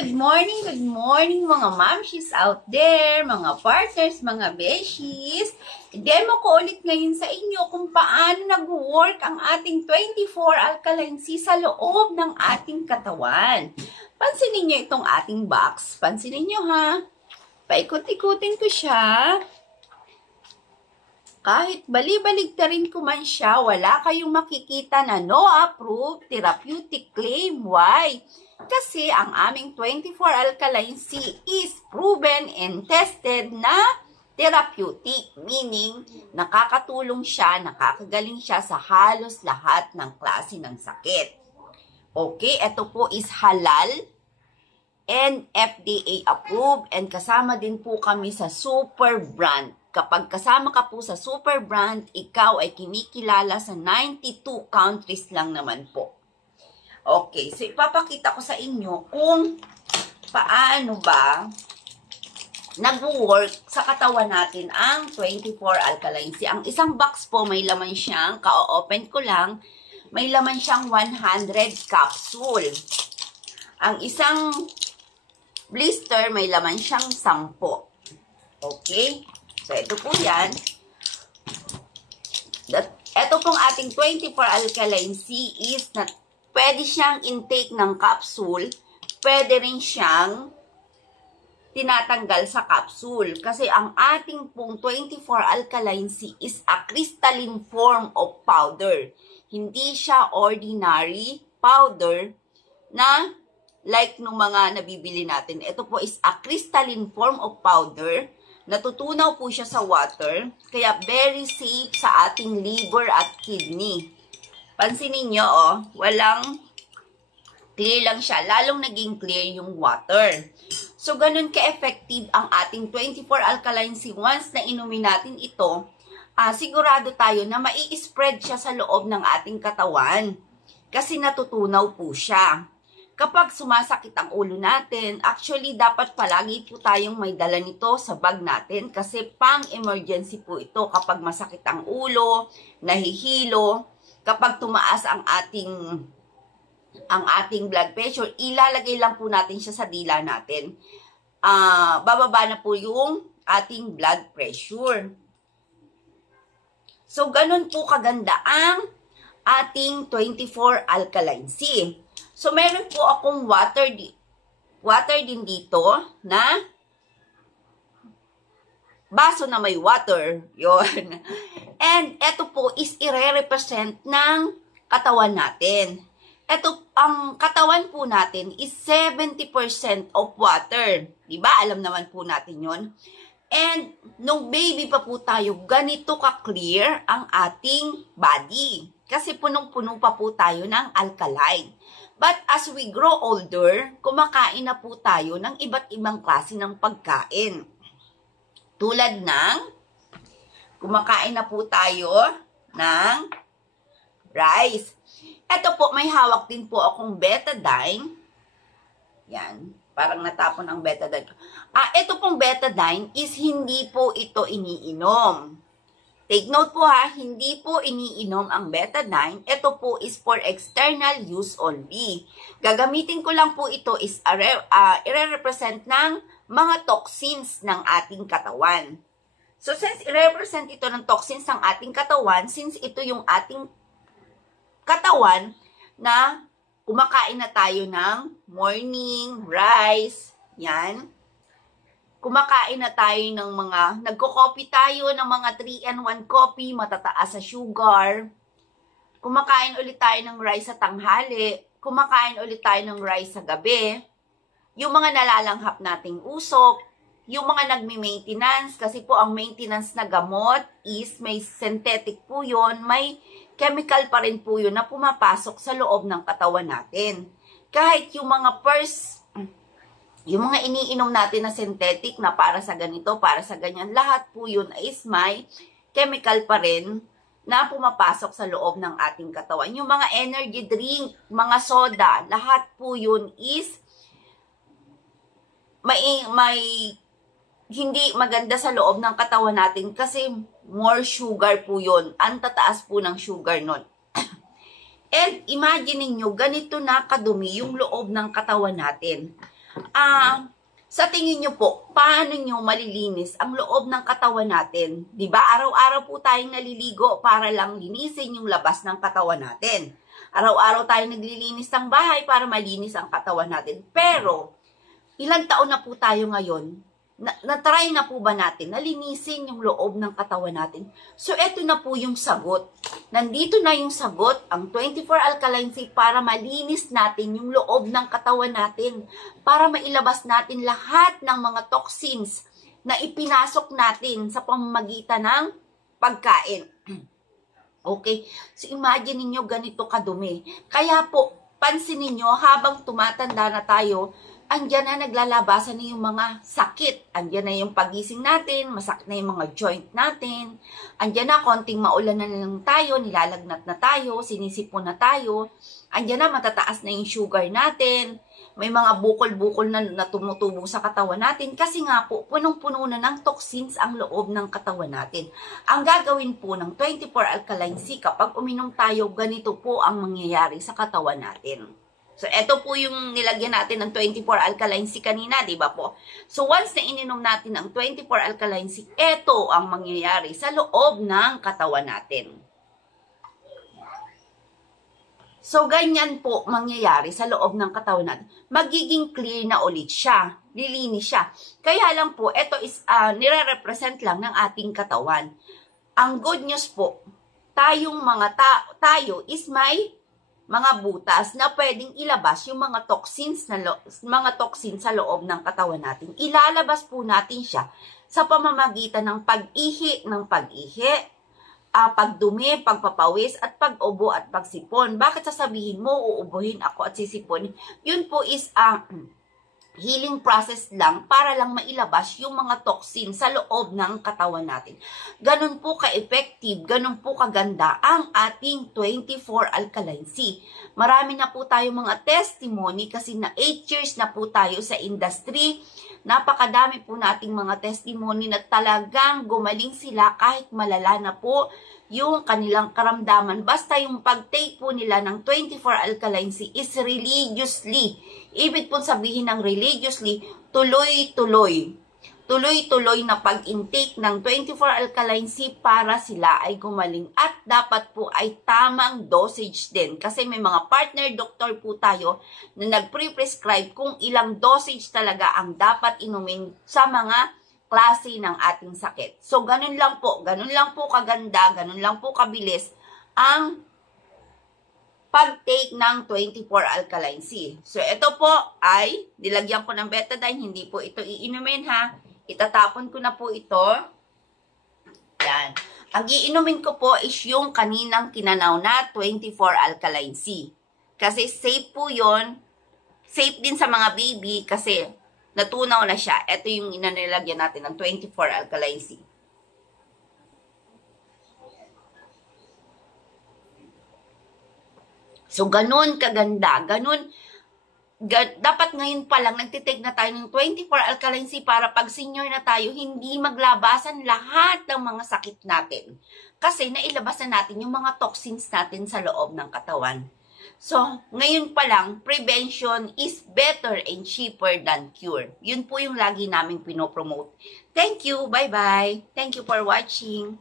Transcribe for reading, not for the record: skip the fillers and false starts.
good morning mga mamshis out there, mga partners, mga beshies. I-demo ko ulit ngayon sa inyo kung paano nag-work ang ating 24 alkaline C sa loob ng ating katawan. Pansinin nyo itong ating box. Pansinin nyo ha. Paikot-ikutin ko siya. Kahit bali-baligtarin ko man siya, wala kayong makikita na no approved therapeutic claim. Why? Kasi ang aming 24 alkaline C is proven and tested na therapeutic. Meaning, nakakatulong siya, nakakagaling siya sa halos lahat ng klase ng sakit. Okay, ito po is halal and FDA approved and kasama din po kami sa super brand. Kapag kasama ka po sa super brand, ikaw ay kinikilala sa 92 countries lang naman po. Okay, so ipapakita ko sa inyo kung paano ba nag-work sa katawan natin ang 24 alkaline C. Ang isang box po may laman siyang, ka-open ko lang, may laman siyang 100 capsule. Ang isang blister may laman siyang 10. Okay? So, ito po yan. Ito pong ating 24 alkaline C is na pwede siyang intake ng capsule, pwede rin siyang tinatanggal sa capsule. Kasi ang ating pong 24 alkaline C is a crystalline form of powder. Hindi siya ordinary powder na like nung mga nabibili natin. Ito po is a crystalline form of powder. Natutunaw po siya sa water, kaya very safe sa ating liver at kidney. Pansinin nyo, oh, walang clear lang siya. Lalong naging clear yung water. So, ganun ka-effective ang ating 24 alkaline C. Once na inumin natin ito, sigurado tayo na mai-spread siya sa loob ng ating katawan. Kasi natutunaw po siya. Kapag sumasakit ang ulo natin, actually dapat palagi po tayong may dala nito sa bag natin kasi pang-emergency po ito kapag masakit ang ulo, nahihilo. Kapag tumaas ang ating blood pressure, ilalagay lang po natin siya sa dila natin. Bababa na po yung ating blood pressure. So, ganun po kaganda ang ating 24 alkaline C. So, meron po akong water din dito na baso na may water. Yun. And ito po is ire-represent ng katawan natin. Ito, ang katawan po natin is 70% of water. Diba? Alam naman po natin yon. And nung baby pa po tayo, ganito ka-clear ang ating body. Kasi punong-puno pa po tayo ng alkaline. But as we grow older, kumakain na po tayo ng iba't ibang klase ng pagkain. Tulad ng, kumakain na po tayo ng rice. Ito po, may hawak din po akong betadine. Yan, parang natapon ang betadine. Ito pong betadine is hindi po ito iniinom. Take note po ha, hindi po iniinom ang betadine. Ito po is for external use only. Gagamitin ko lang po ito is i-represent ng mga toxins ng ating katawan. So, since i-represent ito ng toxins ng ating katawan, since ito yung ating katawan na kumakain na tayo ng morning, rice, yan. Kumakain na tayo ng mga, nagko-coffee tayo ng mga 3-in-1 coffee, matataas sa sugar. Kumakain ulit tayo ng rice sa tanghali. Kumakain ulit tayo ng rice sa gabi. Yung mga nalalanghap nating usok, yung mga nagme-maintenance, kasi po ang maintenance na gamot is may synthetic po yun, may chemical pa rin po yun na pumapasok sa loob ng katawan natin. Kahit yung mga yung mga iniinom natin na synthetic na para sa ganito, para sa ganyan, lahat po yun is may chemical pa rin na pumapasok sa loob ng ating katawan. Yung mga energy drink, mga soda, lahat po yun is may hindi maganda sa loob ng katawan natin kasi more sugar po yun. Ang tataas po ng sugar nun. And imagine niyo ganito na kadumi yung loob ng katawan natin. Sa tingin nyo po, paano nyo malilinis ang loob ng katawan natin? Diba, araw-araw po tayong naliligo para lang linisin yung labas ng katawan natin. Araw-araw tayong naglilinis ng bahay para malinis ang katawan natin. Pero, ilang taon na po tayo ngayon? Na-try na po ba natin na linisin yung loob ng katawan natin? So, eto na po yung sagot. Nandito na yung sagot, ang 24 Alkaline Sea para malinis natin yung loob ng katawan natin. Para mailabas natin lahat ng mga toxins na ipinasok natin sa pamamagitan ng pagkain. Okay? So, imagine niyo ganito kadumi. Kaya po, pansinin niyo habang tumatanda na tayo, andyan na naglalabasan na yung mga sakit. Andyan na yung pagising natin, masakit na yung mga joint natin. Andyan na, konting maulan na lang tayo, nilalagnat na tayo, sinisipon na tayo. Andyan na, matataas na yung sugar natin. May mga bukol-bukol na tumutubo sa katawan natin. Kasi nga po, punong-puno na ng toxins ang loob ng katawan natin. Ang gagawin po ng 24 Alkaline Sea, kapag uminom tayo, ganito po ang mangyayari sa katawan natin. So, ito po yung nilagyan natin ng 24 Alkaline Sea kanina, di ba po? So, once na ininom natin ang 24 Alkaline Sea, ito ang mangyayari sa loob ng katawan natin. So, ganyan po mangyayari sa loob ng katawan natin. Magiging clear na ulit siya. Lilinis siya. Kaya lang po, ito is nire-represent lang ng ating katawan. Ang good news po, tayo is may mga butas na pwedeng ilabas yung mga toxins sa loob ng katawan natin. Ilalabas po natin siya sa pamamagitan ng pag-ihi, pagdumi, pagpapawis, at pag-ubo at pagsipon. Bakit sasabihin mo, uubuhin ako at sisiponin? Yun po is healing process lang para lang mailabas yung mga toxin sa loob ng katawan natin. Ganun po ka-effective, ganun po kaganda ang ating 24 Alkaline Sea. Marami na po tayo mga testimony kasi na 8 years na po tayo sa industry. Napakadami po nating mga testimony na talagang gumaling sila kahit malala na po yung kanilang karamdaman. Basta yung pag-take po nila ng 24 Alkaline Sea is religiously. Ibig po sabihin ng religiously, tuloy-tuloy. Tuloy-tuloy na pag-intake ng 24 Alkaline Sea para sila ay gumaling. At dapat po ay tamang dosage din. Kasi may mga partner doktor po tayo na nag-pre-prescribe kung ilang dosage talaga ang dapat inumin sa mga klase ng ating sakit. So, ganun lang po kaganda, ganun lang po kabilis ang pag-take ng 24 Alkaline Sea. So, ito po ay, nilagyan ko ng betadine, hindi po ito iinumin ha. Itatapon ko na po ito. Yan. Ang iinumin ko po is yung kaninang kinanaw na 24 Alkaline Sea. Kasi safe po yon. Safe din sa mga baby kasi natunaw na siya. Ito yung inanilagyan natin ng 24 Alkaline Sea. So, ganun kaganda. Dapat ngayon pa lang, nagtitake na tayo ng 24 Alkaline Sea para pag senior na tayo, hindi maglabasan lahat ng mga sakit natin. Kasi nailabas na natin yung mga toxins natin sa loob ng katawan. So, ngayon pa lang, prevention is better and cheaper than cure. Yun po yung lagi namin pinopromote. Thank you. Bye-bye. Thank you for watching.